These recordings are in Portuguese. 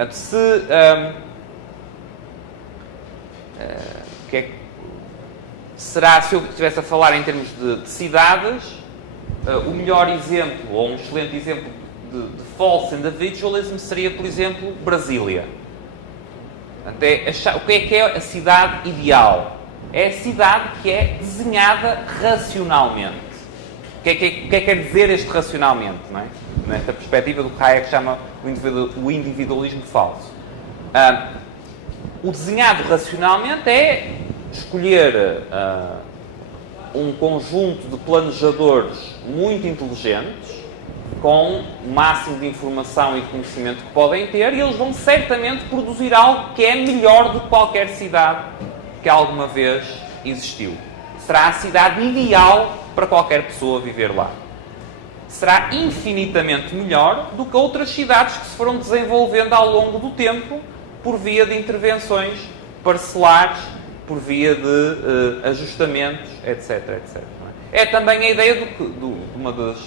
Portanto, será, se eu estivesse a falar em termos de cidades, o melhor exemplo, ou um excelente exemplo de false individualism seria, por exemplo, Brasília. Portanto, o que é a cidade ideal? É a cidade que é desenhada racionalmente. O que é que quer dizer este racionalmente? Não é? Nesta perspectiva do que Hayek chama o individualismo falso. O desenhado racionalmente é escolher um conjunto de planejadores muito inteligentes, com o máximo de informação e de conhecimento que podem ter, e eles vão certamente produzir algo que é melhor do que qualquer cidade que alguma vez existiu. Será a cidade ideal para qualquer pessoa viver lá. Será infinitamente melhor do que outras cidades que se foram desenvolvendo ao longo do tempo por via de intervenções parcelares, por via de ajustamentos, etc, etc. É também a ideia de uma das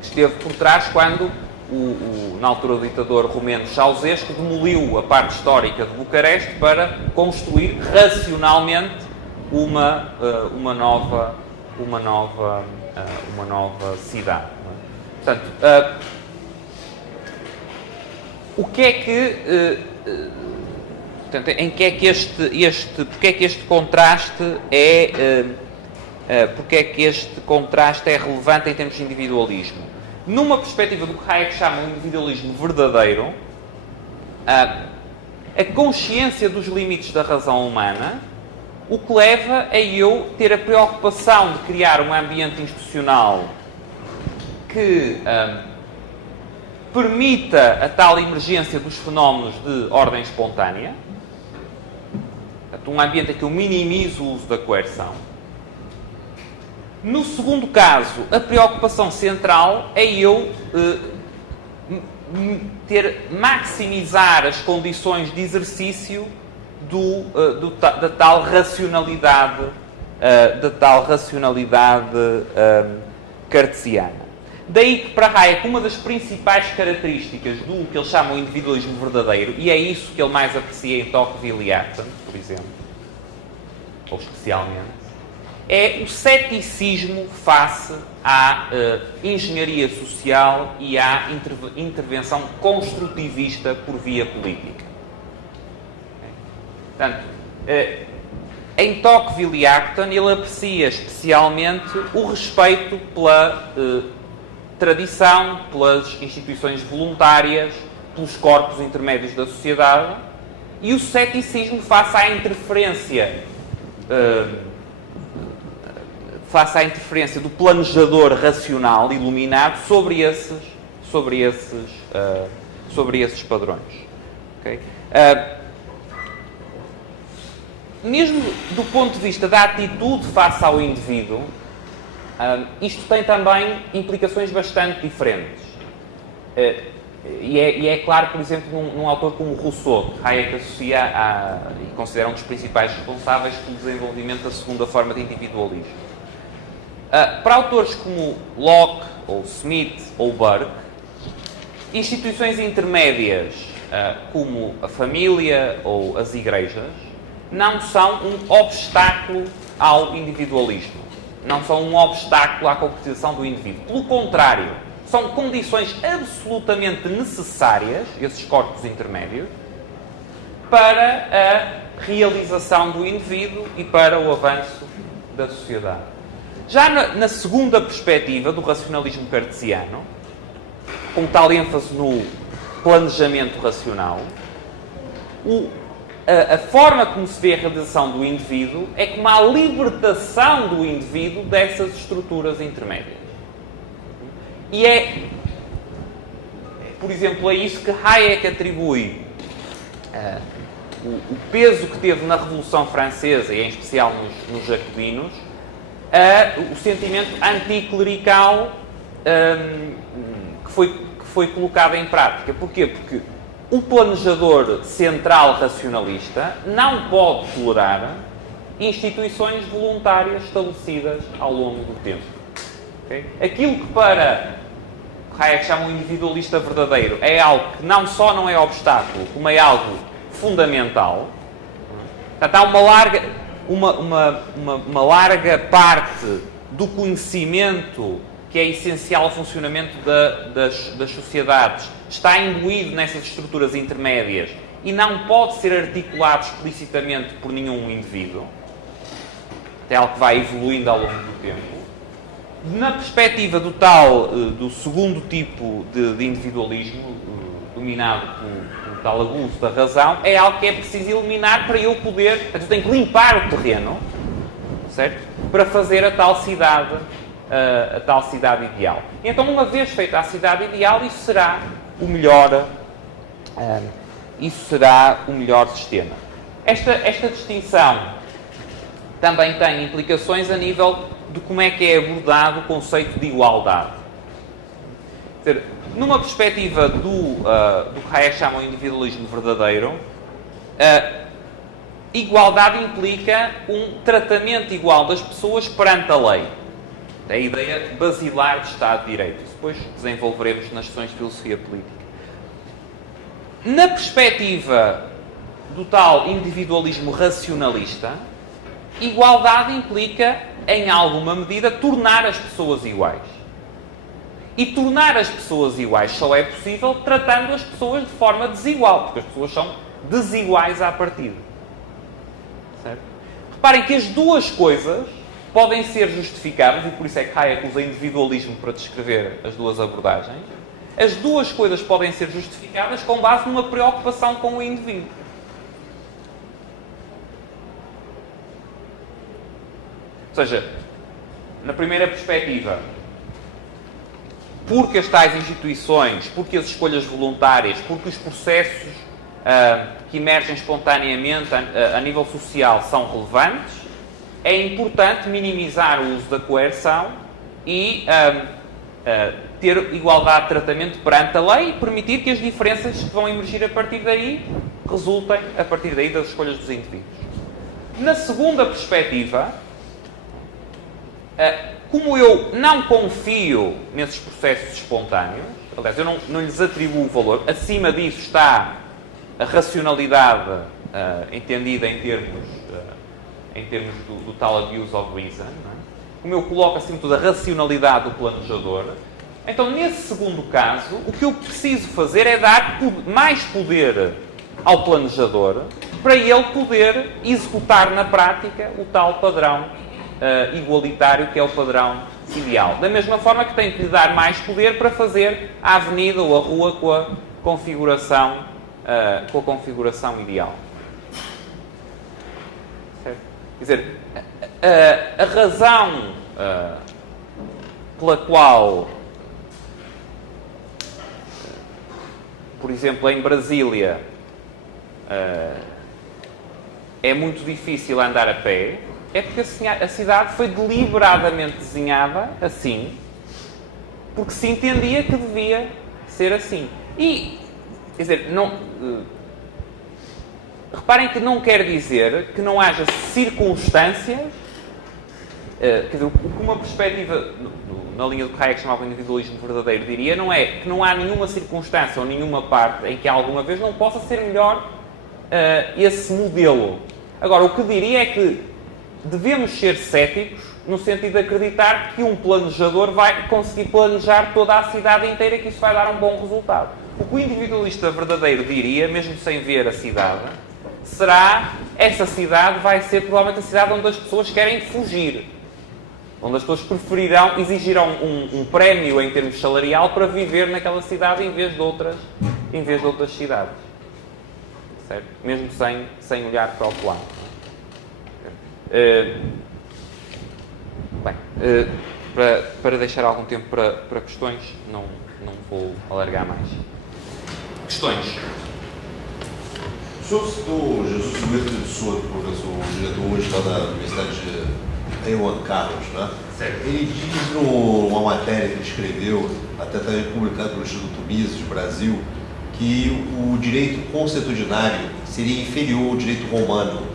que esteve por trás quando na altura o ditador romeno Ceausescu demoliu a parte histórica de Bucareste para construir racionalmente uma nova cidade. Portanto, o que é que portanto, em que é que porque é que este contraste porque é que este contraste é relevante em termos de individualismo? Numa perspectiva do que Hayek chama um individualismo verdadeiro, a consciência dos limites da razão humana, o que leva a eu ter a preocupação de criar um ambiente institucional que permita a tal emergência dos fenómenos de ordem espontânea, portanto, um ambiente em que eu minimizo o uso da coerção. No segundo caso, a preocupação central é eu maximizar as condições de exercício da tal racionalidade, cartesiana. Daí que, para Hayek, uma das principais características do que ele chama o individualismo verdadeiro, e é isso que ele mais aprecia em Tocqueville e Acton, por exemplo, ou especialmente, é o ceticismo face à engenharia social e à intervenção construtivista por via política. Portanto, em Tocqueville e Acton, ele aprecia especialmente o respeito pela tradição, pelas instituições voluntárias, pelos corpos intermédios da sociedade, e o ceticismo face à interferência do planejador racional, iluminado, sobre esses padrões. Okay? Mesmo do ponto de vista da atitude face ao indivíduo, isto tem também implicações bastante diferentes. E é claro, por exemplo, num autor como Rousseau, que Hayek associa e considera um dos principais responsáveis pelo desenvolvimento da segunda forma de individualismo. Para autores como Locke, ou Smith, ou Burke, instituições intermédias, como a família ou as igrejas, não são um obstáculo ao individualismo. Não são um obstáculo à concretização do indivíduo. Pelo contrário, são condições absolutamente necessárias, esses corpos intermédios, para a realização do indivíduo e para o avanço da sociedade. Já na segunda perspectiva do racionalismo cartesiano, com tal ênfase no planejamento racional, a forma como se vê a realização do indivíduo é como a libertação do indivíduo dessas estruturas intermédias. E por exemplo, a isso que Hayek atribui o peso que teve na Revolução Francesa, e em especial nos jacobinos, o sentimento anticlerical que foi colocado em prática. Porquê? Porque o planejador central racionalista não pode tolerar instituições voluntárias estabelecidas ao longo do tempo. Okay? Aquilo que para Hayek chama um individualista verdadeiro, é algo que não só não é obstáculo, como é algo fundamental. Portanto, há uma larga parte do conhecimento que é essencial ao funcionamento das sociedades, está imbuído nessas estruturas intermédias e não pode ser articulado explicitamente por nenhum indivíduo. É algo que vai evoluindo ao longo do tempo. Na perspectiva do segundo tipo de individualismo, dominado pelo tal abuso da razão, é algo que é preciso eliminar para eu poder... Portanto, eu tenho que limpar o terreno, certo? Para fazer a tal cidade ideal. E então, uma vez feita a cidade ideal, isso será o melhor sistema. Esta distinção também tem implicações a nível de como é que é abordado o conceito de igualdade. Quer dizer, numa perspectiva do que Hayek chama o individualismo verdadeiro, igualdade implica um tratamento igual das pessoas perante a lei. É a ideia basilar de Estado de Direito. Isso depois desenvolveremos nas sessões de filosofia política. Na perspectiva do tal individualismo racionalista, igualdade implica, em alguma medida, tornar as pessoas iguais. E tornar as pessoas iguais só é possível tratando as pessoas de forma desigual, porque as pessoas são desiguais à partida. Certo? Reparem que as duas coisas podem ser justificadas, e por isso é que Hayek usa individualismo para descrever as duas abordagens. As duas coisas podem ser justificadas com base numa preocupação com o indivíduo. Ou seja, na primeira perspectiva, porque as tais instituições, porque as escolhas voluntárias, porque os processos que emergem espontaneamente a nível social são relevantes, é importante minimizar o uso da coerção e ter igualdade de tratamento perante a lei e permitir que as diferenças que vão emergir a partir daí resultem, a partir daí, das escolhas dos indivíduos. Na segunda perspectiva, como eu não confio nesses processos espontâneos, aliás, eu não lhes atribuo valor, acima disso está a racionalidade entendida em termos do tal abuse of reason, não é? Como eu coloco acima de tudo a racionalidade do planejador, então nesse segundo caso, o que eu preciso fazer é dar mais poder ao planejador para ele poder executar na prática o tal padrão igualitário que é o padrão ideal. Da mesma forma que tenho que lhe dar mais poder para fazer a avenida ou a rua com a configuração ideal. Certo? Quer dizer, a razão pela qual, por exemplo, em Brasília é muito difícil andar a pé, é porque a cidade foi deliberadamente desenhada assim, porque se entendia que devia ser assim. E, quer dizer, reparem que não quer dizer que não haja circunstâncias, quer dizer, o que uma perspectiva, na linha do que Hayek chamava de individualismo verdadeiro, diria, não é que não há nenhuma circunstância ou nenhuma parte em que alguma vez não possa ser melhor esse modelo. Agora, o que diria é que devemos ser céticos no sentido de acreditar que um planejador vai conseguir planejar toda a cidade inteira e que isso vai dar um bom resultado. O que o individualista verdadeiro diria, mesmo sem ver a cidade, será essa cidade vai ser provavelmente a cidade onde as pessoas querem fugir. Onde as pessoas exigirão um prémio em termos salarial para viver naquela cidade em vez de outras cidades. Certo? Mesmo sem olhar para o outro lado. Para deixar algum tempo para questões, não vou alargar mais. Questões? O senhor citou Jesus Silveira de Souza, professor, diretor hoje lá da Universidade de Juan Carlos, né? Certo. Ele diz numa matéria que ele escreveu, até também publicada pelo Instituto Mises Brasil, que o direito consuetudinário seria inferior ao direito romano.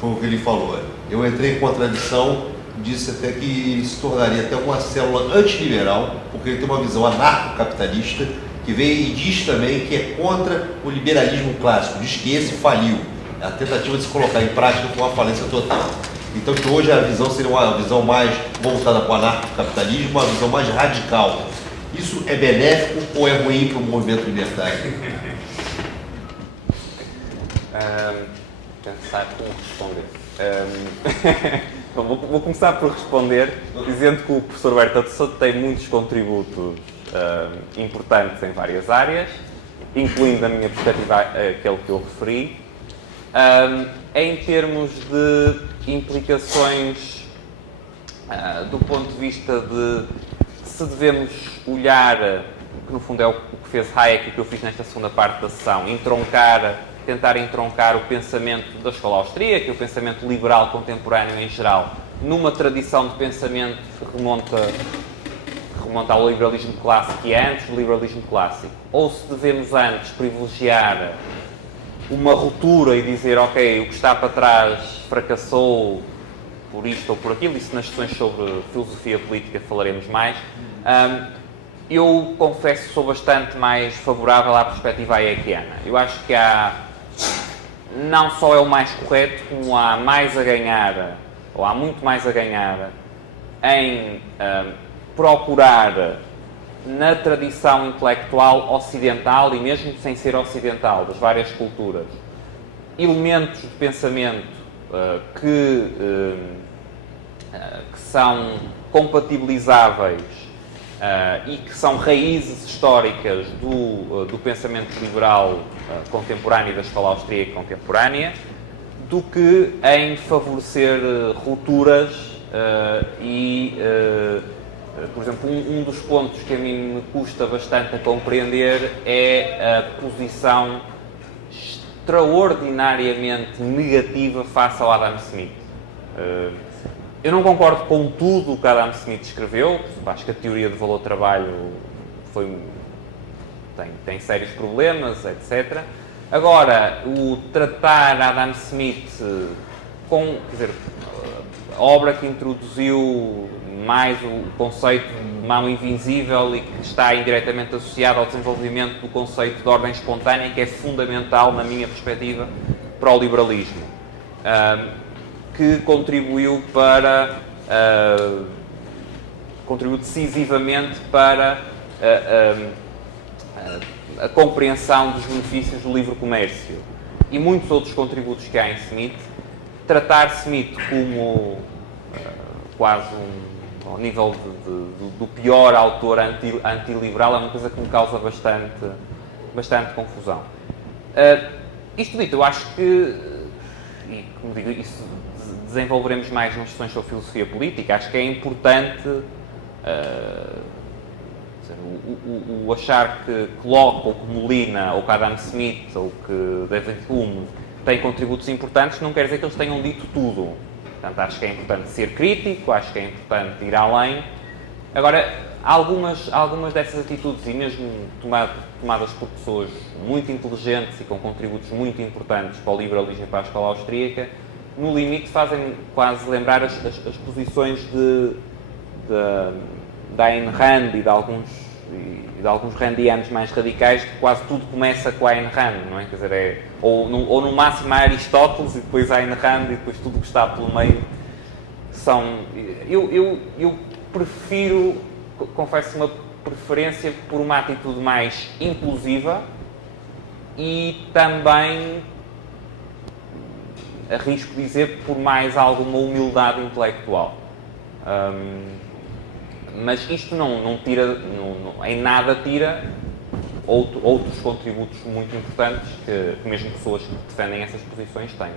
Foi o que ele falou. Eu entrei em contradição disse até que ele se tornaria até uma célula antiliberal, porque ele tem uma visão anarcocapitalista, que vem e diz também que é contra o liberalismo clássico, diz que esse faliu, a tentativa de se colocar em prática com uma falência total. Então que hoje a visão seria uma visão mais voltada para o anarcocapitalismo, uma visão mais radical. Isso é benéfico ou é ruim para o movimento libertário? Pensar como responder. Bom, vou começar por responder dizendo que o professor Berta de Souto tem muitos contributos importantes em várias áreas, incluindo a minha perspectiva, aquele que eu referi. Em termos de implicações do ponto de vista de se devemos olhar, que no fundo é o que fez Hayek e que eu fiz nesta segunda parte da sessão, tentar entroncar o pensamento da escola austríaca, o pensamento liberal contemporâneo em geral, numa tradição de pensamento que remonta ao liberalismo clássico e antes do liberalismo clássico, ou se devemos antes privilegiar uma ruptura e dizer, ok, o que está para trás fracassou por isto ou por aquilo, isso nas sessões sobre filosofia política falaremos mais. Eu confesso que sou bastante mais favorável à perspectiva hayekiana. Eu acho que não só é o mais correto, como há mais a ganhar, ou há muito mais a ganhar, em procurar na tradição intelectual ocidental, e mesmo sem ser ocidental, das várias culturas, elementos de pensamento que são compatibilizáveis e que são raízes históricas do pensamento liberal contemporâneo e da escola austríaca contemporânea, do que em favorecer rupturas por exemplo, um dos pontos que a mim me custa bastante a compreender é a posição extraordinariamente negativa face ao Adam Smith. Eu não concordo com tudo o que Adam Smith escreveu, acho que a teoria do valor-trabalho tem sérios problemas, etc. Agora, o tratar Adam Smith a obra que introduziu mais o conceito de mão invisível e que está indiretamente associado ao desenvolvimento do conceito de ordem espontânea, que é fundamental, na minha perspectiva, para o liberalismo, que contribuiu decisivamente para a compreensão dos benefícios do livre comércio e muitos outros contributos que há em Smith. Tratar Smith como quase ao nível do pior autor antiliberal é uma coisa que me causa bastante confusão. Isto dito, eu acho que, e como digo, isso desenvolveremos mais nas sessões sobre filosofia política, acho que é importante o achar que Locke, ou que Molina, ou que Adam Smith, ou que David Hume têm contributos importantes, não quer dizer que eles tenham dito tudo. Portanto, acho que é importante ser crítico, acho que é importante ir além. Agora, algumas dessas atitudes, e mesmo tomadas por pessoas muito inteligentes e com contributos muito importantes para o liberalismo e para a escola austríaca, no limite fazem quase lembrar as posições da Ayn Rand e de alguns randianos mais radicais, que quase tudo começa com a Ayn Rand, não é? Quer dizer, ou no máximo a Aristóteles e depois a Ayn Rand e depois tudo o que está pelo meio são... Eu prefiro, confesso, uma preferência por uma atitude mais inclusiva e também, arrisco dizer, por mais alguma humildade intelectual. Mas isto não tira, em nada tira outros contributos muito importantes que mesmo pessoas que defendem essas posições têm.